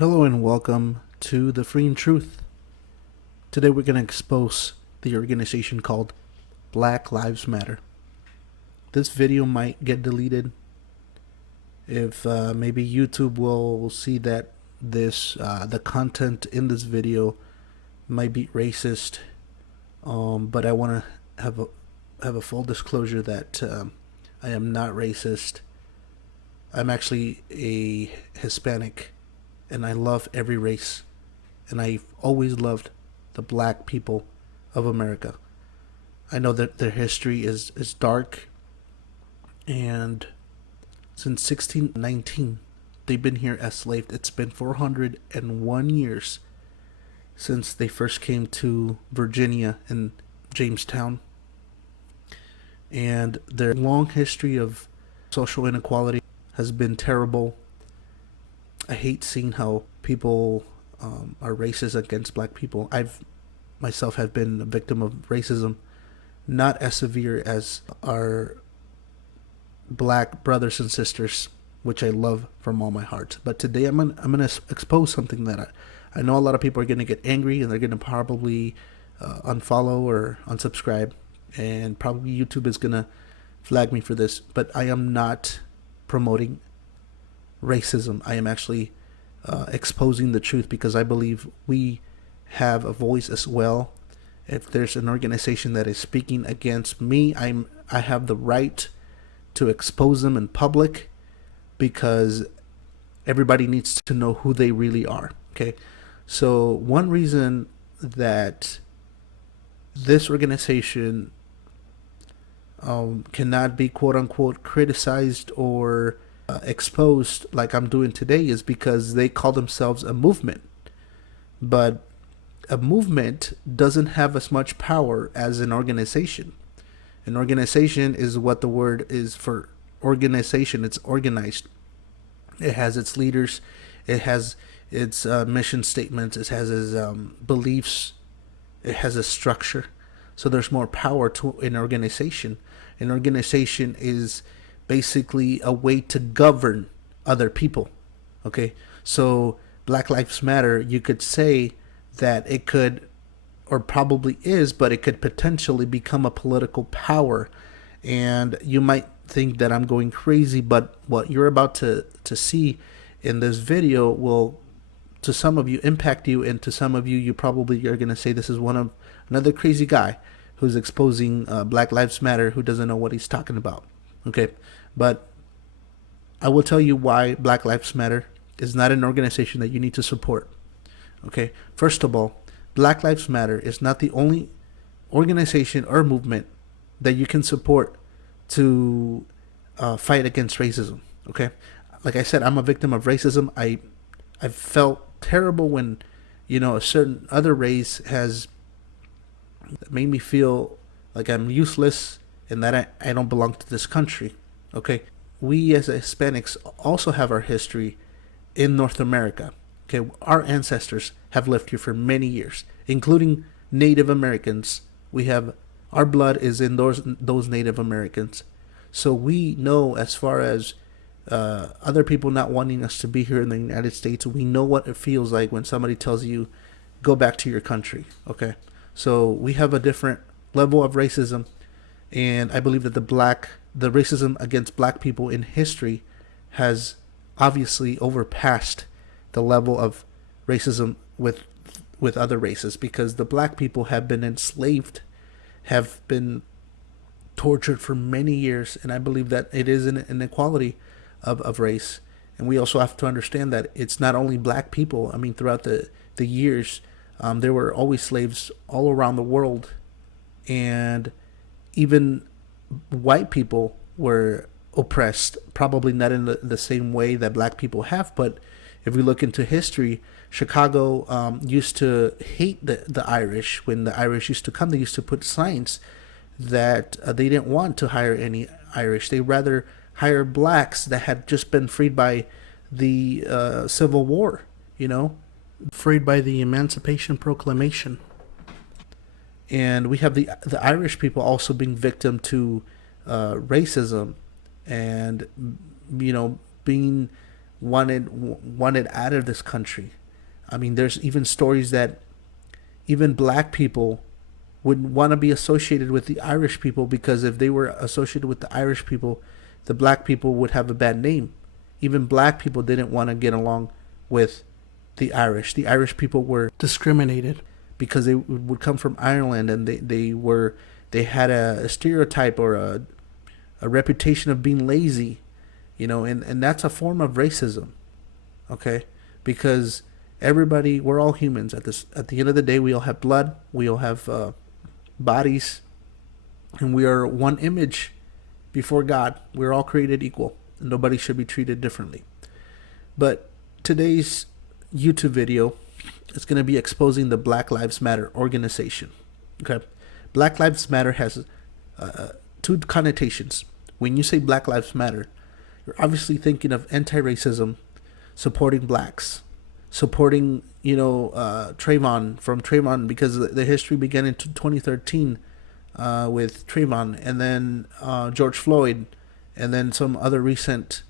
Hello and welcome to The Free and Truth. Today we're going to expose the organization called Black Lives Matter. This video might get deleted if maybe YouTube will see that the content in this video might be racist. But I want to have a full disclosure that I am not racist. I'm actually a Hispanic, and I love every race, and I've always loved the black people of America. I know that their history is dark, and since 1619, they've been here as slaves. It's been 401 years since they first came to Virginia and Jamestown, and their long history of social inequality has been terrible. I hate seeing how people are racist against black people. I've myself have been a victim of racism, not as severe as our black brothers and sisters, which I love from all my heart. But today I'm gonna expose something that I know a lot of people are gonna get angry and they're gonna probably unfollow or unsubscribe, and probably YouTube is gonna flag me for this. But I am not promoting racism. I am actually exposing the truth, because I believe we have a voice as well. If there's an organization that is speaking against me, I have the right to expose them in public, because everybody needs to know who they really are. Okay, so one reason that this organization cannot be quote unquote criticized or exposed like I'm doing today is because they call themselves a movement. But a movement doesn't have as much power as an organization. An organization is what the word is for organization. It's organized. It has its leaders. It has its mission statements. It has its beliefs. It has a structure. So there's more power to an organization. An organization is basically a way to govern other people. Okay, so Black Lives Matter, you could say that it could, or probably is, but it could potentially become a political power. And you might think that I'm going crazy, but what you're about to see in this video will, to some of you, impact you, and to some of you, you probably are going to say this is another crazy guy who's exposing Black Lives Matter, who doesn't know what he's talking about. Okay, but I will tell you why Black Lives Matter is not an organization that you need to support. Okay, first of all, Black Lives Matter is not the only organization or movement that you can support to fight against racism. Okay, like I said, I'm a victim of racism. I felt terrible when, a certain other race has made me feel like I'm useless and that I don't belong to this country. Okay, we as Hispanics also have our history in North America. Okay, our ancestors have lived here for many years, including Native Americans. Our blood is in those Native Americans. So we know, as far as other people not wanting us to be here in the United States, we know what it feels like when somebody tells you, go back to your country. Okay, so we have a different level of racism, and I believe that the racism against black people in history has obviously overpassed the level of racism with other races, because the black people have been enslaved, have been tortured for many years, and I believe that it is an inequality of race. And we also have to understand that it's not only black people. I mean, throughout the years, there were always slaves all around the world, and even white people were oppressed, probably not in the same way that black people have. But if we look into history, Chicago used to hate the Irish. When the Irish used to come, they used to put signs that they didn't want to hire any Irish. They rather hire blacks that had just been freed by the Civil War, freed by the Emancipation Proclamation. And we have the Irish people also being victim to racism, and being wanted out of this country. I mean, there's even stories that even black people would want to be associated with the Irish people, because if they were associated with the Irish people, the black people would have a bad name. Even black people didn't want to get along with the Irish. The Irish people were discriminated because they would come from Ireland, and they had a stereotype or a reputation of being lazy, and that's a form of racism. Okay, because everybody, we're all humans. At the end of the day, we all have blood, we all have bodies, and we are one image before God. We're all created equal, and nobody should be treated differently. But today's YouTube video is going to be exposing the Black Lives Matter organization. Okay, Black Lives Matter has two connotations. When you say Black Lives Matter, you're obviously thinking of anti-racism, supporting blacks, supporting Trayvon, from Trayvon, because the history began in 2013 with Trayvon, and then George Floyd, and then some other recent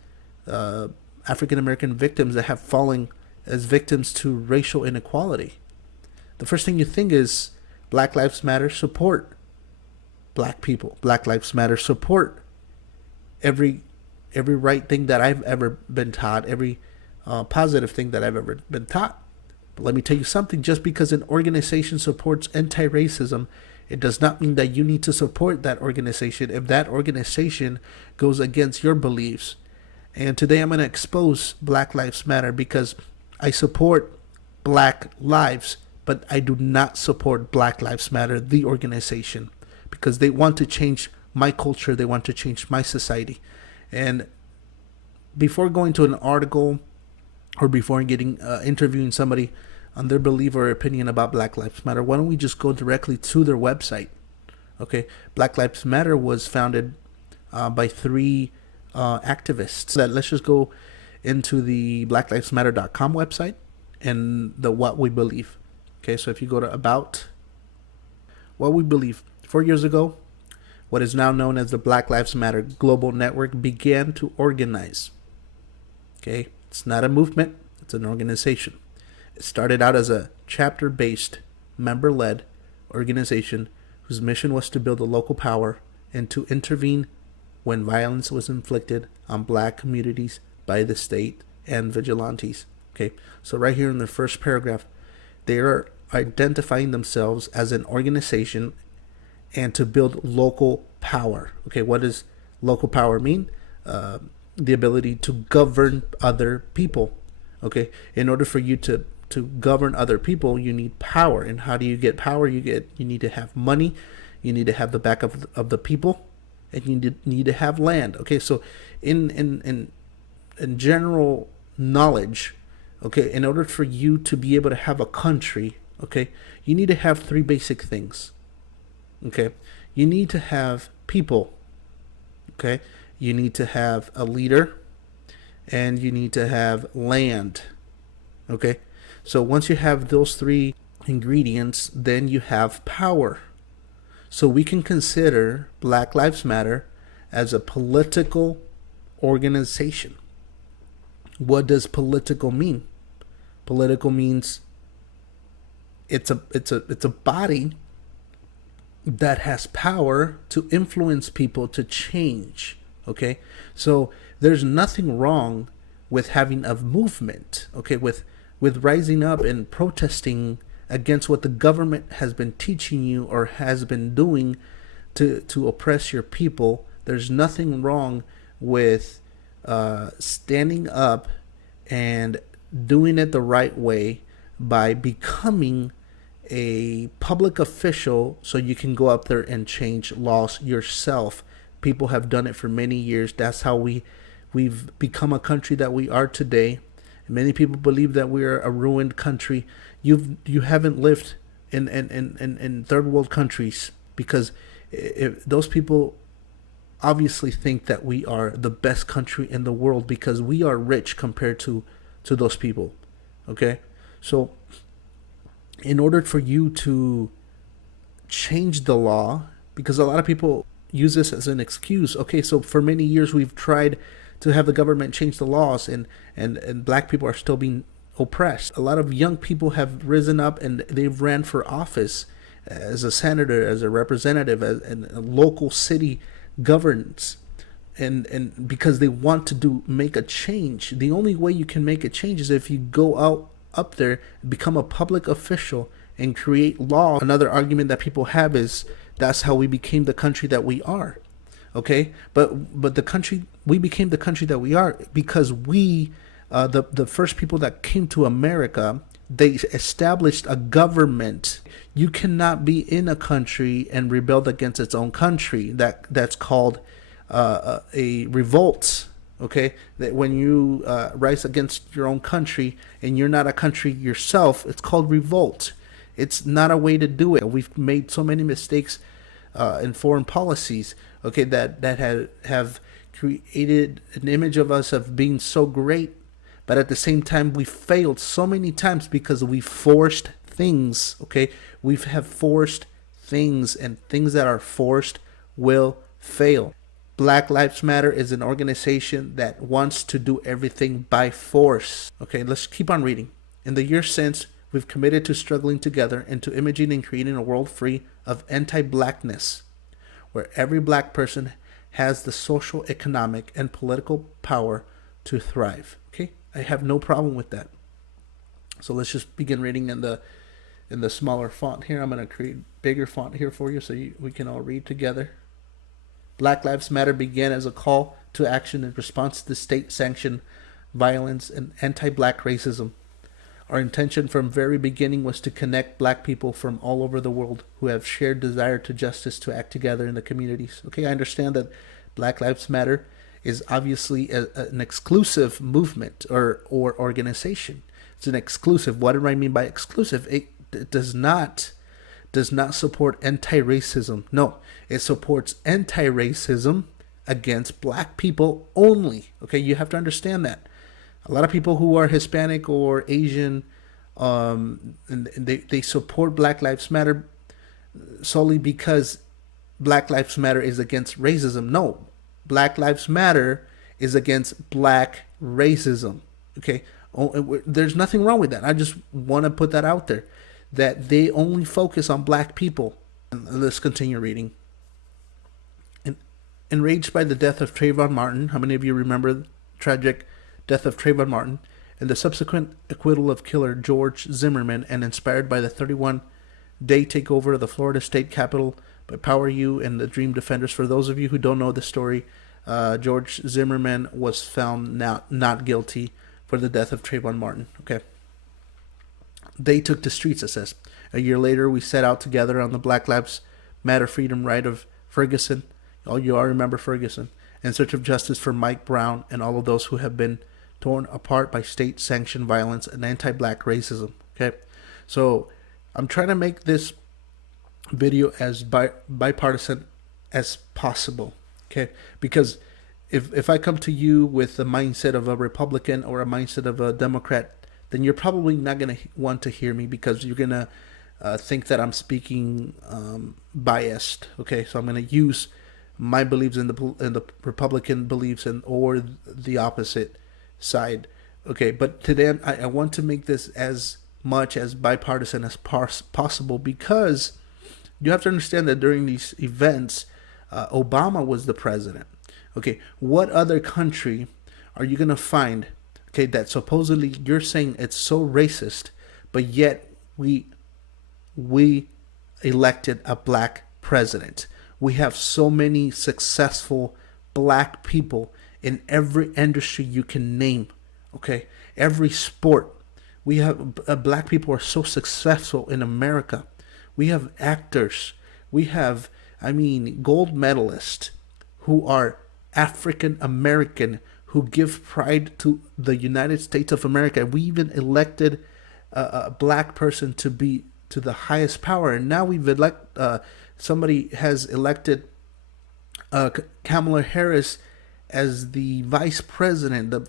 African American victims that have fallen as victims to racial inequality. The first thing you think is Black Lives Matter, support black people. Black Lives Matter, support every right thing that I've ever been taught, every positive thing that I've ever been taught. But let me tell you something, just because an organization supports anti-racism, it does not mean that you need to support that organization if that organization goes against your beliefs. And today I'm going to expose Black Lives Matter, because I support black lives, but I do not support Black Lives Matter, the organization, because they want to change my culture, they want to change my society. And before going to an article, or before getting interviewing somebody on their belief or opinion about Black Lives Matter, why don't we just go directly to their website? Okay, Black Lives Matter was founded by three activists. Let's just go into the blacklivesmatter.com website and the What We Believe. Okay, so if you go to About, What We Believe, 4 years ago, what is now known as the Black Lives Matter Global Network began to organize. Okay, it's not a movement, it's an organization. It started out as a chapter-based, member-led organization whose mission was to build a local power and to intervene when violence was inflicted on black communities by the state and vigilantes. Okay, so right here in the first paragraph, they are identifying themselves as an organization and to build local power. Okay, what does local power mean? The ability to govern other people. Okay, in order for you to govern other people, you need power. And how do you get power? You need to have money, you need to have the back of the people, and you need to have land. Okay, so in general knowledge, okay, in order for you to be able to have a country, okay, you need to have three basic things. Okay, you need to have people. Okay, you need to have a leader, and you need to have land. Okay, so once you have those three ingredients, then you have power. So we can consider Black Lives Matter as a political organization. What does political mean? Political means it's a body that has power to influence people to change. Okay, so there's nothing wrong with having a movement. Okay, with rising up and protesting against what the government has been teaching you or has been doing to oppress your people. There's nothing wrong with standing up and doing it the right way by becoming a public official, so you can go up there and change laws yourself. People have done it for many years. That's how we've become a country that we are today. Many people believe that we are a ruined country. You haven't lived in third world countries, because if those people obviously think that we are the best country in the world because we are rich compared to those people. Okay, so in order for you to change the law, because a lot of people use this as an excuse. Okay, so for many years we've tried to have the government change the laws, and black people are still being oppressed. A lot of young people have risen up and they've ran for office as a senator, as a representative, as in a local city governance, and because they want to make a change. The only way you can make a change is if you go out up there, become a public official, and create law. Another argument that people have is that's how we became the country that we are. Okay, but the country, we became the country that we are because we, the first people that came to America, they established a government. You cannot be in a country and rebel against its own country. That's called a revolt. Okay, that when you rise against your own country and you're not a country yourself, it's called revolt. It's not a way to do it. We've made so many mistakes in foreign policies, okay, that have created an image of us of being so great, but at the same time we failed so many times because we forced things. Okay, we have forced things, and things that are forced will fail. Black Lives Matter is an organization that wants to do everything by force. Okay, let's keep on reading. In the years since, we've committed to struggling together and to imaging and creating a world free of anti-blackness, where every black person has the social, economic, and political power to thrive. Okay, I have no problem with that. So let's just begin reading in the smaller font here. I'm going to create bigger font here for you so we can all read together. Black Lives Matter began as a call to action in response to state-sanctioned violence and anti-black racism. Our intention from very beginning was to connect black people from all over the world who have shared desire to justice to act together in the communities. Okay, I understand that Black Lives Matter is obviously an exclusive movement or organization. It's an exclusive. What do I mean by exclusive? It does not support anti-racism. No, it supports anti-racism against black people only. Okay, you have to understand that. A lot of people who are Hispanic or Asian, and they support Black Lives Matter solely because Black Lives Matter is against racism. No, Black Lives Matter is against black racism. Okay, there's nothing wrong with that. I just want to put that out there, that they only focus on black people. And let's continue reading. Enraged by the death of Trayvon Martin, how many of you remember the tragic death of Trayvon Martin and the subsequent acquittal of killer George Zimmerman, and inspired by the 31-day takeover of the Florida state capitol by Power U and the Dream Defenders? For those of you who don't know the story, George Zimmerman was found not guilty for the death of Trayvon Martin. Okay. They took to streets, it says. A year later, we set out together on the Black Lives Matter Freedom Ride of Ferguson. You all remember Ferguson. In search of justice for Mike Brown and all of those who have been torn apart by state-sanctioned violence and anti-black racism. Okay, so I'm trying to make this video as bipartisan as possible. Okay, because if I come to you with the mindset of a Republican or a mindset of a Democrat, then you're probably not going to want to hear me, because you're going to think that I'm speaking biased. Okay, so I'm going to use my beliefs in the Republican beliefs or the opposite side. Okay, but today I want to make this as much as bipartisan as possible, because you have to understand that during these events, Obama was the president. Okay, what other country are you going to find, okay, that supposedly you're saying it's so racist, but yet we elected a black president? We have so many successful black people in every industry you can name. Okay, every sport. We have black people are so successful in America. We have actors. We have, gold medalists who are African American, who give pride to the United States of America. We even elected a black person to be to the highest power, and now we've somebody has elected Kamala Harris as the vice president, the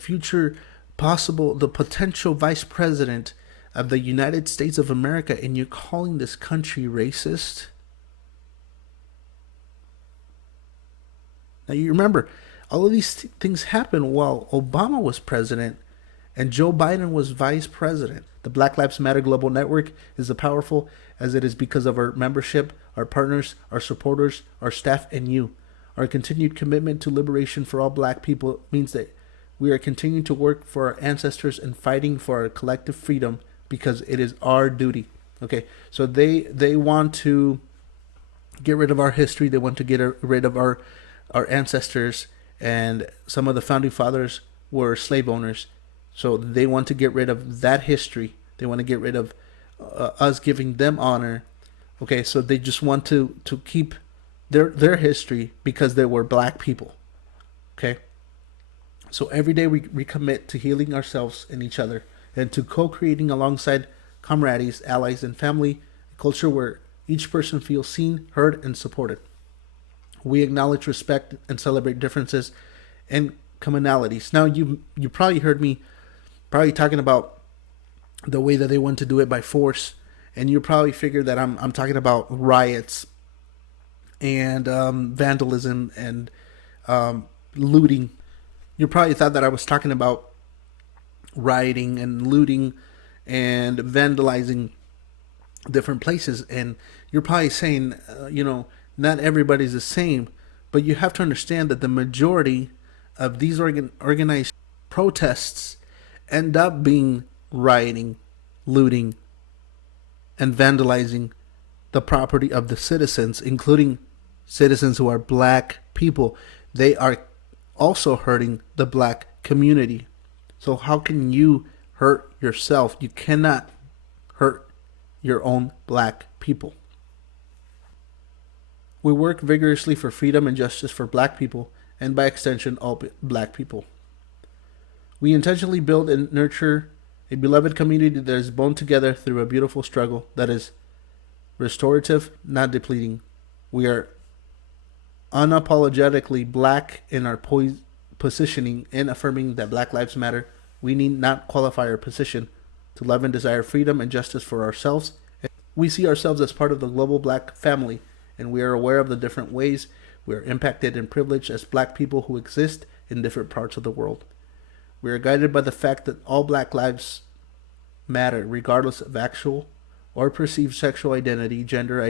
potential vice president of the United States of America, and you're calling this country racist? Now you remember, All of these things happened while Obama was president and Joe Biden was vice president. The Black Lives Matter Global Network is as powerful as it is because of our membership, our partners, our supporters, our staff, and you. Our continued commitment to liberation for all black people means that we are continuing to work for our ancestors and fighting for our collective freedom because it is our duty. Okay, so they want to get rid of our history. They want to get rid of our ancestors, and some of the founding fathers were slave owners. So they want to get rid of that history. They want to get rid of us giving them honor. Okay, so they just want to keep their history because they were black people. Okay, so every day we commit to healing ourselves and each other and to co-creating alongside comrades, allies, and family a culture where each person feels seen, heard, and supported. We acknowledge, respect, and celebrate differences and commonalities. Now, you probably heard me probably talking about the way that they want to do it by force, and you probably figured that I'm talking about riots and vandalism and looting. You probably thought that I was talking about rioting and looting and vandalizing different places, and you're probably saying, not everybody's the same, but you have to understand that the majority of these organized protests end up being rioting, looting, and vandalizing the property of the citizens, including citizens who are black people. They are also hurting the black community. So how can you hurt yourself? You cannot hurt your own black people. We work vigorously for freedom and justice for black people, and by extension, all black people. We intentionally build and nurture a beloved community that is bound together through a beautiful struggle that is restorative, not depleting. We are unapologetically black in our positioning and affirming that Black Lives Matter. We need not qualify our position to love and desire freedom and justice for ourselves. We see ourselves as part of the global black family, and we are aware of the different ways we are impacted and privileged as black people who exist in different parts of the world. We are guided by the fact that all black lives matter, regardless of actual or perceived sexual identity, gender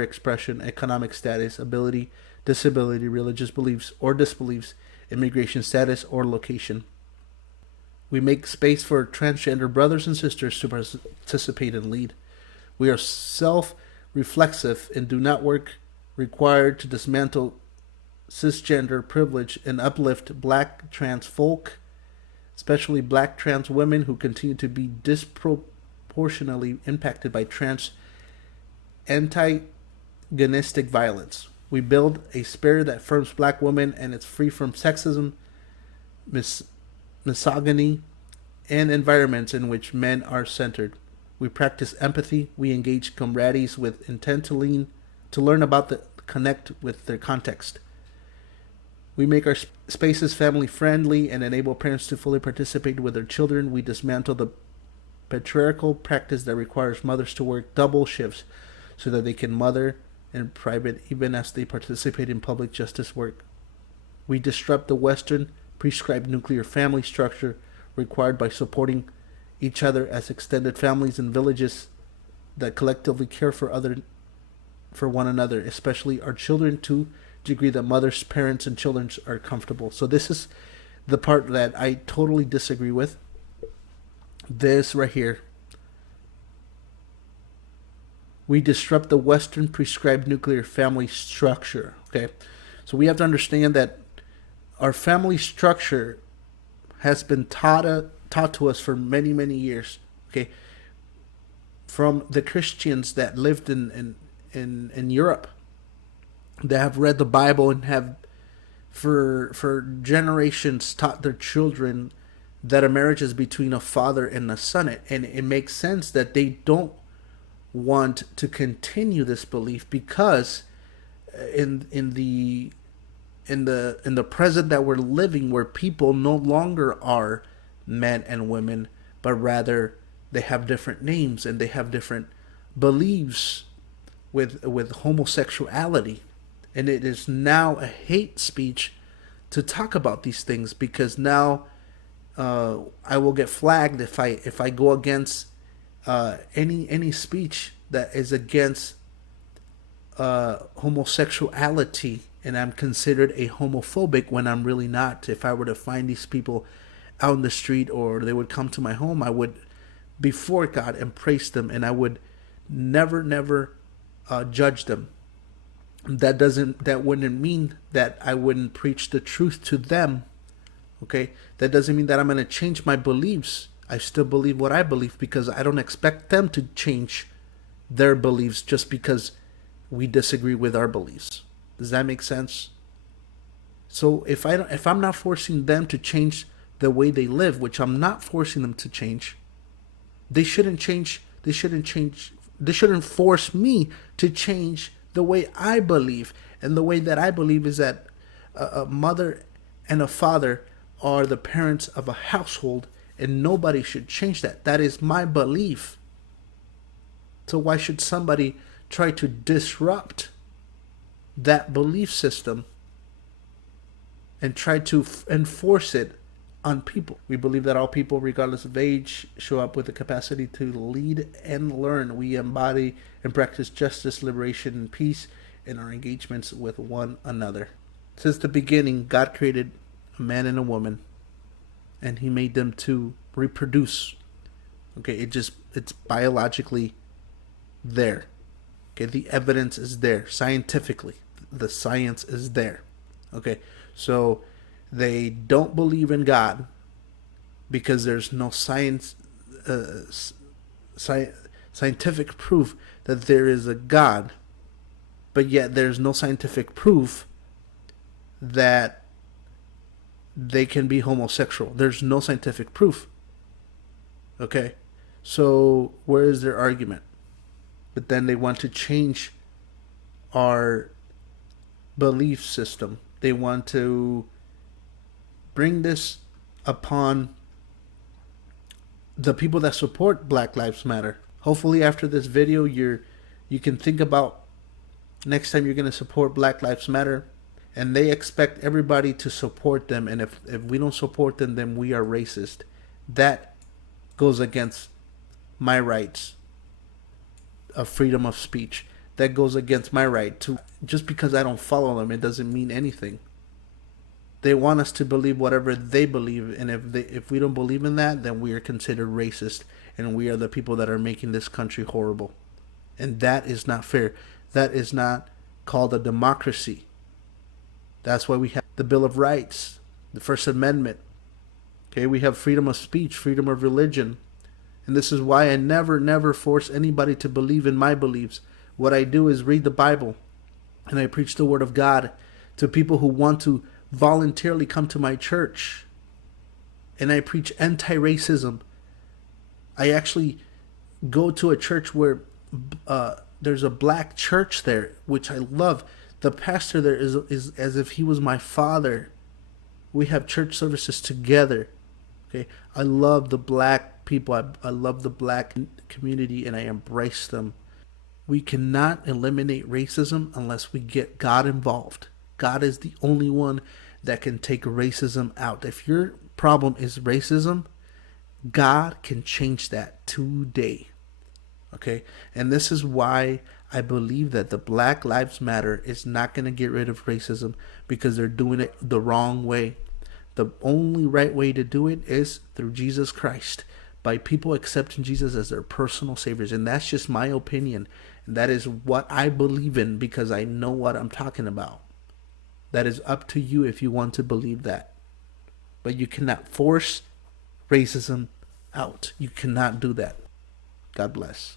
expression, economic status, ability, disability, religious beliefs or disbeliefs, immigration status, or location. We make space for transgender brothers and sisters to participate and lead. We are self-reflexive and do not work required to dismantle cisgender privilege and uplift black trans folk, especially black trans women who continue to be disproportionately impacted by trans antagonistic violence. We build a spirit that affirms black women and is free from sexism, misogyny, and environments in which men are centered. We practice empathy. We engage comrades with intent to learn about the connect with their context. We make our spaces family friendly and enable parents to fully participate with their children. We dismantle the patriarchal practice that requires mothers to work double shifts so that they can mother in private even as they participate in public justice work. We disrupt the Western prescribed nuclear family structure required by supporting each other as extended families and villages that collectively care for one another, especially our children, to the degree that mothers, parents, and children are comfortable. So this is the part that I totally disagree with. This right here. We disrupt the Western prescribed nuclear family structure. Okay, so we have to understand that our family structure has been taught to us for many, many years. Okay, from the Christians that lived in Europe, that have read the Bible and have for generations taught their children that a marriage is between a father and a son, and it makes sense that they don't want to continue this belief because in the present that we're living, where people no longer are men and women, but rather they have different names and they have different beliefs with homosexuality, and it is now a hate speech to talk about these things, because now I will get flagged if I go against any speech that is against homosexuality, and I'm considered a homophobic when I'm really not. If I were to find these people out in the street, or they would come to my home, I would, before God, and praise them, and I would never judge them. That wouldn't mean that I wouldn't preach the truth to them. Okay, that doesn't mean that I'm going to change my beliefs. I still believe what I believe, because I don't expect them to change their beliefs just because we disagree with our beliefs. Does that make sense? So if I'm not forcing them to change the way they live, which I'm not forcing them to change, they shouldn't change. They shouldn't force me to change the way I believe. And the way that I believe is that a mother and a father are the parents of a household, and nobody should change that. That is my belief. So why should somebody try to disrupt that belief system and try to enforce it on people? We believe that all people, regardless of age, show up with the capacity to lead and learn. We embody and practice justice, liberation, and peace in our engagements with one another. Since the beginning, God created a man and a woman, and he made them to reproduce. Okay, it's biologically there. Okay, the evidence is there scientifically. The science is there. Okay, so they don't believe in God because there's no scientific proof that there is a God, but yet there's no scientific proof that they can be homosexual. There's no scientific proof. Okay, so where is their argument? But then they want to change our belief system. They want to bring this upon the people that support Black Lives Matter. Hopefully after this video you can think about next time you're going to support Black Lives Matter, and they expect everybody to support them, and if we don't support them, then we are racist. That goes against my rights of freedom of speech. That goes against my right to, just because I don't follow them, it doesn't mean anything. They want us to believe whatever they believe, and if we don't believe in that, then we are considered racist, and we are the people that are making this country horrible. And that is not fair. That is not called a democracy. That's why we have the Bill of Rights, the First Amendment. Okay, we have freedom of speech, freedom of religion. And this is why I never force anybody to believe in my beliefs. What I do is read the Bible, and I preach the Word of God to people who want to voluntarily come to my church. And I preach anti-racism. I actually go to a church where there's a black church there, which I love. The pastor there is as if he was my father. We have church services together. Okay, I love the black people. I love the black community, and I embrace them. We cannot eliminate racism unless we get God involved. God is the only one that can take racism out. If your problem is racism, God can change that today. Okay, and this is why I believe that the Black Lives Matter is not going to get rid of racism, because they're doing it the wrong way. The only right way to do it is through Jesus Christ, by people accepting Jesus as their personal saviors. And that's just my opinion. And that is what I believe in, because I know what I'm talking about. That is up to you if you want to believe that. But you cannot force racism out. You cannot do that. God bless.